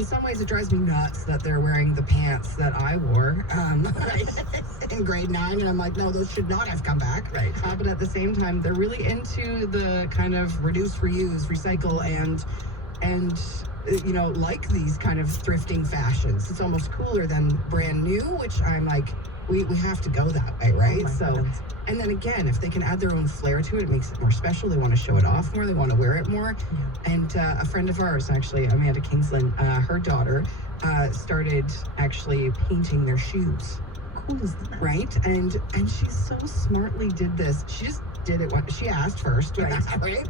in some ways it drives me nuts that they're wearing the pants that I wore in grade 9, and I'm like, no, those should not have come back. Right. But at the same time, they're really into the kind of reduce, reuse, recycle, and like these kind of thrifting fashions. It's almost cooler than brand new, which I'm like, we have to go that way, right? Goodness. And then again, if they can add their own flair to it, it makes it more special. They want to show it off more. They want to wear it more. Yeah. And a friend of ours, actually, Amanda Kingsland, her daughter started actually painting their shoes. Cool is that? Right? And she so smartly did this. She just did it. She asked first, right? Right?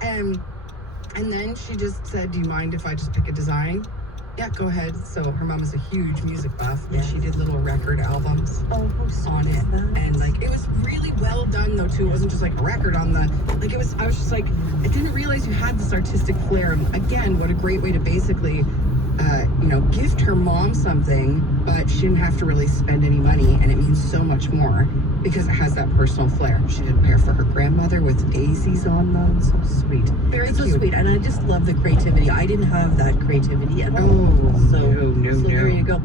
And then she just said, do you mind if I just pick a design? Yeah, go ahead. So her mom is a huge music buff, and she did little record albums on it. And like, it was really well done though too. It wasn't just like a record on the, like it was, I was just like, I didn't realize you had this artistic flair. And again, what a great way to basically, gift her mom something, but she didn't have to really spend any money, and it means so much more because it has that personal flair. She did a pair for her grandmother with daisies on them. So sweet. Very cute. So sweet. And I just love the creativity. I didn't have that creativity at all. No. There you go.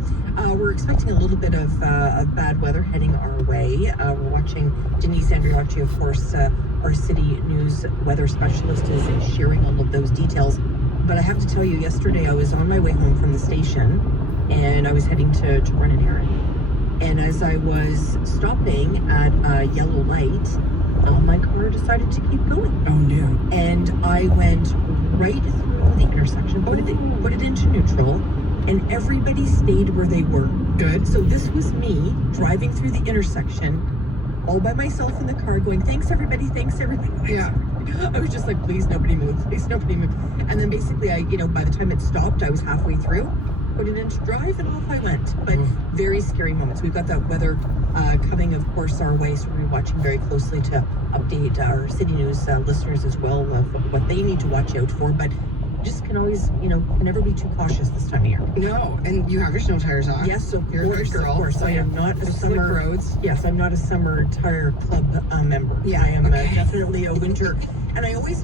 We're expecting a little bit of bad weather heading our way. We're watching Denise Andriacci, of course, our city news weather specialist, is sharing all of those details. But I have to tell you, yesterday I was on my way home from the station, and I was heading to run an errand. And as I was stopping at a yellow light, my car decided to keep going. Oh no. And I went right through the intersection, put it into neutral, and everybody stayed where they were. Good. So this was me driving through the intersection all by myself in the car going, thanks everybody, thanks everybody. Yeah. I was just like, please nobody move, please nobody move. And then basically I, by the time it stopped, I was halfway through, put it into drive, and off I went. But very scary moments. We've got that weather coming, of course, our way, so we're watching very closely to update our city news listeners as well of what they need to watch out for. But just can always, can never be too cautious this time of year. No, and you have your snow tires on. Yes, so you're a good girl. Of course, I am not a summer roads. Yes, I'm not a summer tire club member. Yeah, I am definitely a winter. And I always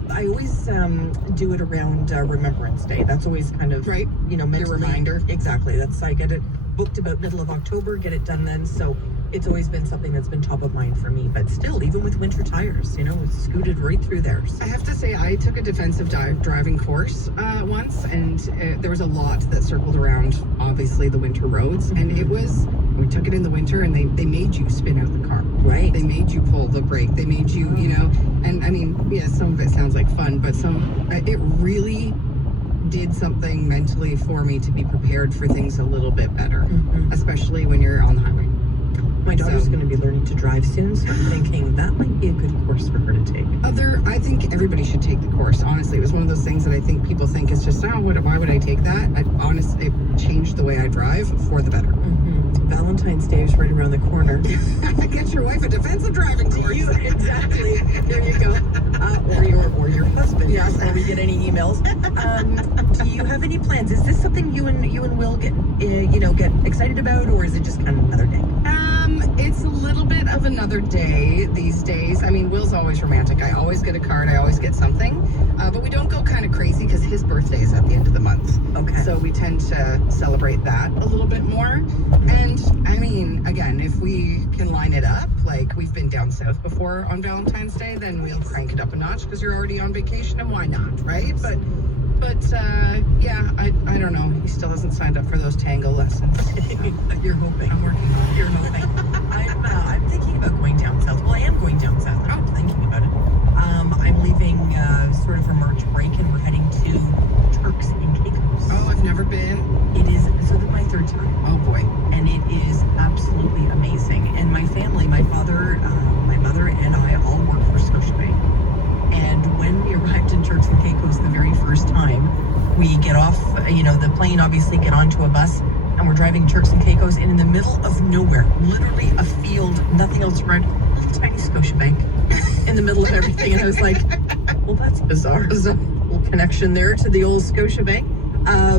do it around Remembrance Day. That's always kind of right. Mentally, your reminder. Exactly. I get it booked about middle of October. Get it done then. So it's always been something that's been top of mind for me. But still, even with winter tires, it's scooted right through there. So. I have to say, I took a defensive driving course once, and there was a lot that circled around, obviously, the winter roads. And we took it in the winter, and they made you spin out the car. Right. They made you pull the brake. They made you, and I mean, yeah, some of it sounds like fun, but it really did something mentally for me to be prepared for things a little bit better, especially when you're on the highway. My daughter's going to be learning to drive soon, so I'm thinking that might be a good course for her to take. I think everybody should take the course. Honestly, it was one of those things that I think people think is just, why would I take that? Honestly, it changed the way I drive for the better. Valentine's Day is right around the corner. Get your wife a defensive driving course. Exactly. There you go. Or your husband. Yes. Before we get any emails. Do you have any plans? Is this something you and Will get excited about, or is it just kind of another day? It's a little bit of another day these days. I mean, Will's always romantic. I always get a card. I always get something. But we don't go kind of crazy because his birthday is at the end of the month. Okay. So we tend to celebrate that a little bit more. And I mean, again, if we can line it up, like we've been down south before on Valentine's Day, then we'll crank it up a notch because you're already on vacation, and why not, right? But yeah, I don't know. He still hasn't signed up for those tango lessons. You're hoping. I'm working on it. You're hoping. I'm thinking about going down south. Well, I am going down south. I'm thinking about it. I'm leaving sort of a March break, and we're heading to Turks and Caicos. Oh, I've never been. It is, so this is my third time. Oh boy. And it is absolutely amazing. And my family, my father, my mother, and I all work for Scotiabank. And when we arrived in Turks and Caicos the very first time, we get off, the plane, obviously get onto a bus, and we're driving Turks and Caicos, and in the middle of nowhere, literally a field, nothing else around, little tiny Scotiabank in the middle of everything. And I was like, well, that's bizarre. There's a little connection there to the old Scotiabank.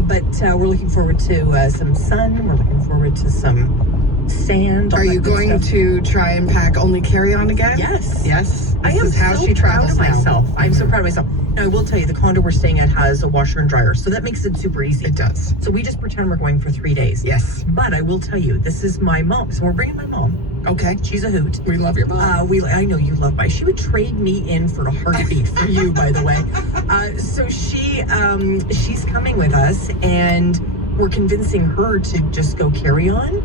But we're looking forward to some sun. We're looking forward to some sand. Are you going to try and pack only carry-on again? Yes. Yes. I am is how so she proud travels of now. myself. I'm so proud of myself. Now, I will tell you, the condo we're staying at has a washer and dryer, so that makes it super easy. It does. So we just pretend we're going for 3 days. Yes. But I will tell you, this is my mom. So we're bringing my mom. Okay. She's a hoot. We love your mom. I know you love my. She would trade me in for a heartbeat for you, by the way. So she's coming with us, and we're convincing her to just go carry on.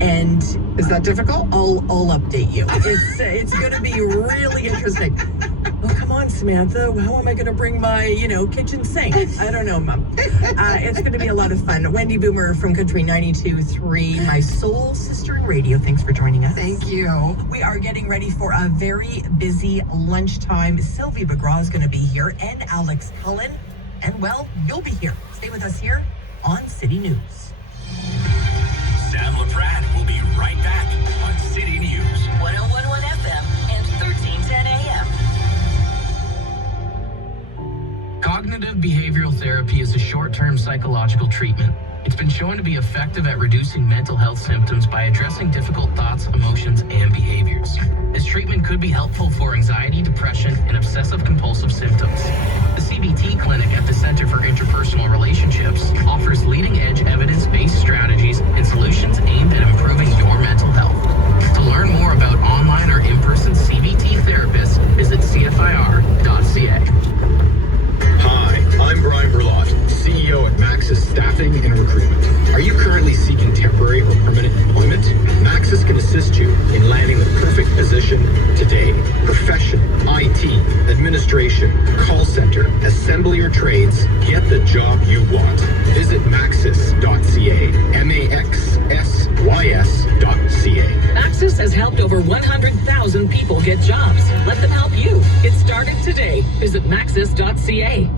And is that difficult? I'll update you. It's going to be really interesting. Oh, come on, Samantha. How am I going to bring my, kitchen sink? I don't know, Mom. It's going to be a lot of fun. Wendy Boomer from Country 92.3, my soul sister in radio. Thanks for joining us. Thank you. We are getting ready for a very busy lunchtime. Sylvie McGraw is going to be here, and Alex Cullen. And, well, you'll be here. Stay with us here on City News. Sam LaPrat will be right back on City News. 101.1 FM and 1310 AM. Cognitive behavioral therapy is a short-term psychological treatment. It's been shown to be effective at reducing mental health symptoms by addressing difficult thoughts, emotions, and behaviors. This treatment could be helpful for anxiety, depression, and obsessive-compulsive symptoms. The CBT Clinic at the Center for Interpersonal Relationships offers leading-edge evidence-based strategies and solutions aimed at improving your mental health. To learn more about online or in-person CBT therapists, visit cfir.ca. Hi, I'm Brian Berlot, CEO at Maxis Staffing and Recruitment. Are you currently seeking temporary or permanent employment? Maxis can assist you in landing the perfect position today. Profession, IT, administration, call center, assembly or trades, get the job you want. Visit maxis.ca, maxsys.ca. Maxis has helped over 100,000 people get jobs. Let them help you. Get started today. Visit maxis.ca.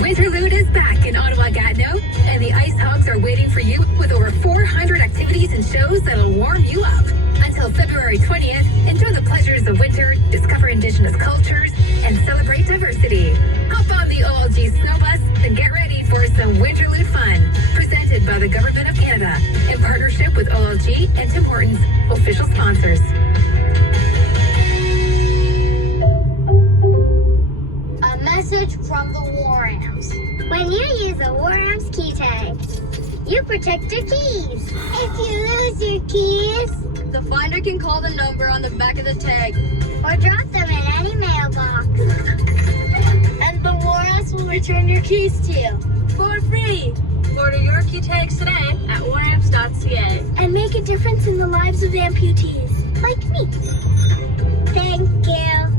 Winterlude is back in Ottawa Gatineau, and the Ice Hogs are waiting for you with over 400 activities and shows that'll warm you up. Until February 20th, enjoy the pleasures of winter, discover Indigenous cultures, and celebrate diversity. Hop on the OLG snow bus and get ready for some Winterlude fun. Presented by the Government of Canada in partnership with OLG and Tim Hortons, official sponsors. A message from the War-Ams. When you use a War-Ams key tag, you protect your keys. If you lose your keys, the finder can call the number on the back of the tag or drop them in any mailbox. And the War-Ams will return your keys to you for free. Order your key tags today at warams.ca and make a difference in the lives of amputees like me. Thank you.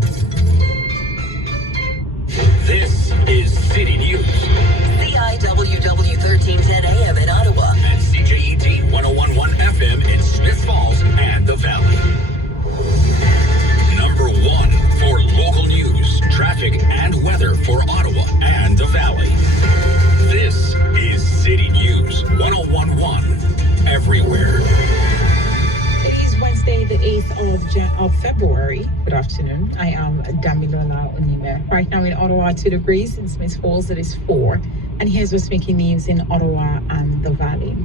This is City News. CIWW 1310 AM in Ottawa. And CJET 101.1 FM in Smith Falls and the Valley. Number one for local news, traffic, and weather for Ottawa and the Valley. This is City News 101.1 everywhere. It is Wednesday, the 8th of February. Good afternoon. I am Damilola Onime. Right now in Ottawa, 2 degrees. In Smith Falls, it is 4. And here's what's making news in Ottawa and the Valley.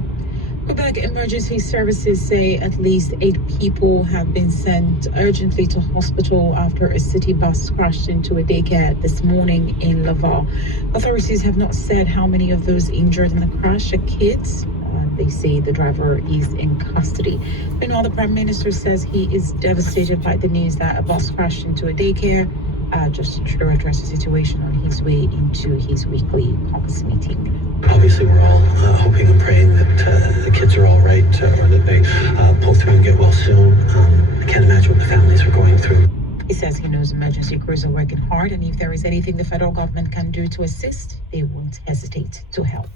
Quebec Emergency Services say at least 8 people have been sent urgently to hospital after a city bus crashed into a daycare this morning in Laval. Authorities have not said how many of those injured in the crash are kids. They say the driver is in custody. Meanwhile, the Prime Minister says he is devastated by the news that a bus crashed into a daycare just to address the situation on his way into his weekly caucus meeting. Obviously, we're all hoping and praying that the kids are all right or that they pull through and get well soon. I can't imagine what the families are going through. He says he knows emergency crews are working hard, and if there is anything the federal government can do to assist, they won't hesitate to help.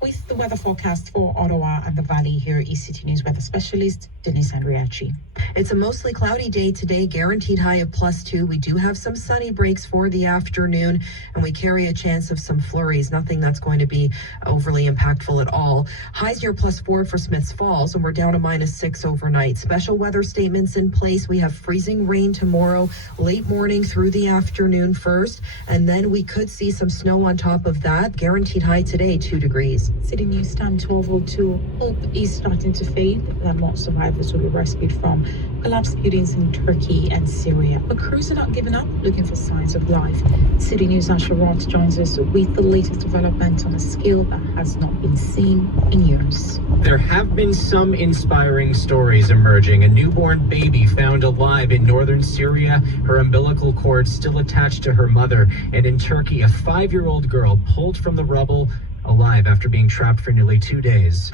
With the weather forecast for Ottawa and the Valley, here is City News weather specialist Denise Andriachi. It's a mostly cloudy day today, guaranteed high of +2. We do have some sunny breaks for the afternoon, and we carry a chance of some flurries. Nothing that's going to be overly impactful at all. Highs near +4 for Smiths Falls, and we're down to -6 overnight. Special weather statements in place. We have freezing rain tomorrow, late morning through the afternoon first, and then we could see some snow on top of that. Guaranteed high today, 2 degrees. news. City News time 12:02. Hope is starting to fade that more survivors will be rescued from collapsed buildings in Turkey and Syria. But crews are not giving up, looking for signs of life. City News Asher Roth joins us with the latest development on a scale that has not been seen in years. There have been some inspiring stories emerging. A newborn baby found alive in northern Syria, her umbilical cord still attached to her mother. And in Turkey, a 5-year-old girl pulled from the rubble alive after being trapped for nearly 2 days.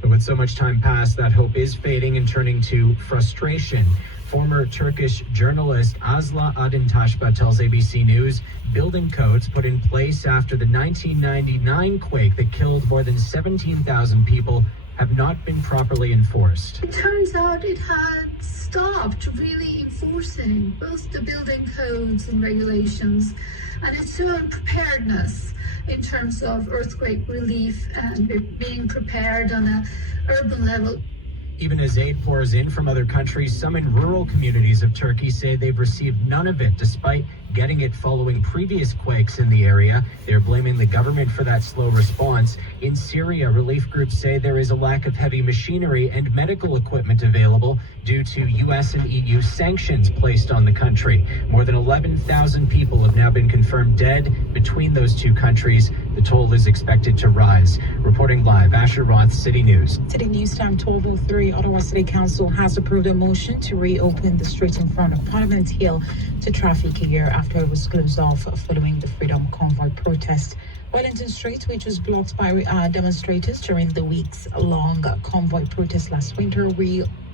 But with so much time passed, that hope is fading and turning to frustration. Former Turkish journalist Asla Adintaşba tells ABC News building codes put in place after the 1999 quake that killed more than 17,000 people have not been properly enforced. It turns out it had stopped really enforcing both the building codes and regulations and its own preparedness in terms of earthquake relief and being prepared on an urban level. Even as aid pours in from other countries, some in rural communities of Turkey say they've received none of it, despite getting it following previous quakes in the area. They're blaming the government for that slow response. In Syria, relief groups say there is a lack of heavy machinery and medical equipment available due to U.S. and EU sanctions placed on the country. More than 11,000 people have now been confirmed dead between those two countries. The toll is expected to rise. Reporting live, Asher Roth, City News. City News time 12:03. Ottawa City Council has approved a motion to reopen the street in front of Parliament Hill to traffic a year after it was closed off following the Freedom Convoy protest. Wellington Street, which was blocked by demonstrators during the weeks-long convoy protest last winter,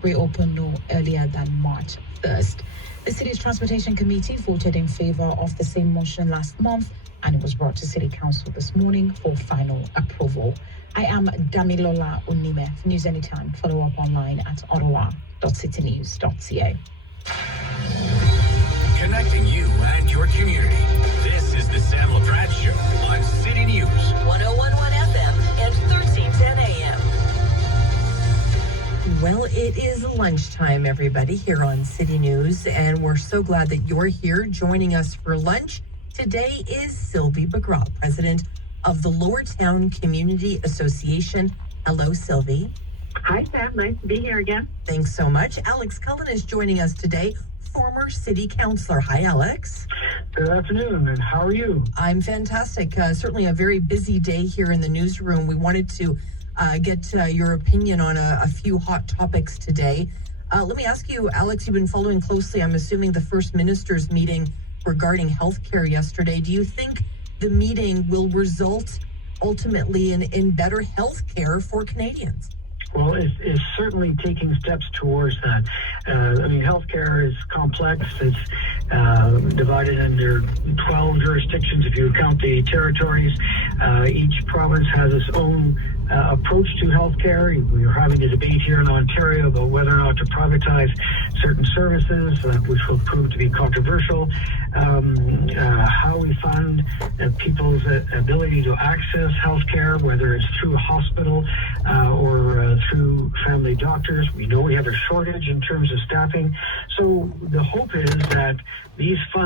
reopened no earlier than March 1st. The city's Transportation Committee voted in favor of the same motion last month, and it was brought to City Council this morning for final approval. I am Damilola Onime. For News Anytime, follow up online at ottawa.citynews.ca. Connecting you and your community. This is the Sam LaPrat Show on City News. 1011 FM and 1310 AM. Well, it is lunchtime, everybody, here on City News, and we're so glad that you're here joining us for lunch. Today is Sylvie Begrat, president of the Lower Town Community Association. Hello, Sylvie. Hi, Sam. Nice to be here again. Thanks so much. Alex Cullen is joining us today, former city councillor. Hi, Alex. Good afternoon, and how are you? I'm fantastic. Certainly a very busy day here in the newsroom. We wanted to get your opinion on a few hot topics today. Let me ask you, Alex, you've been following closely, I'm assuming, the First Minister's meeting regarding healthcare yesterday. Do you think the meeting will result ultimately in better healthcare for Canadians? Well, it's certainly taking steps towards that. Healthcare is complex. It's divided under 12 jurisdictions if you count the territories. Each province has its own approach to healthcare. We are having a debate here in Ontario about whether or not to privatize certain services, which will prove to be controversial. How we fund people's ability to access healthcare, whether it's through a hospital or through family doctors. We know we have a shortage in terms of staffing. So the hope is that these funds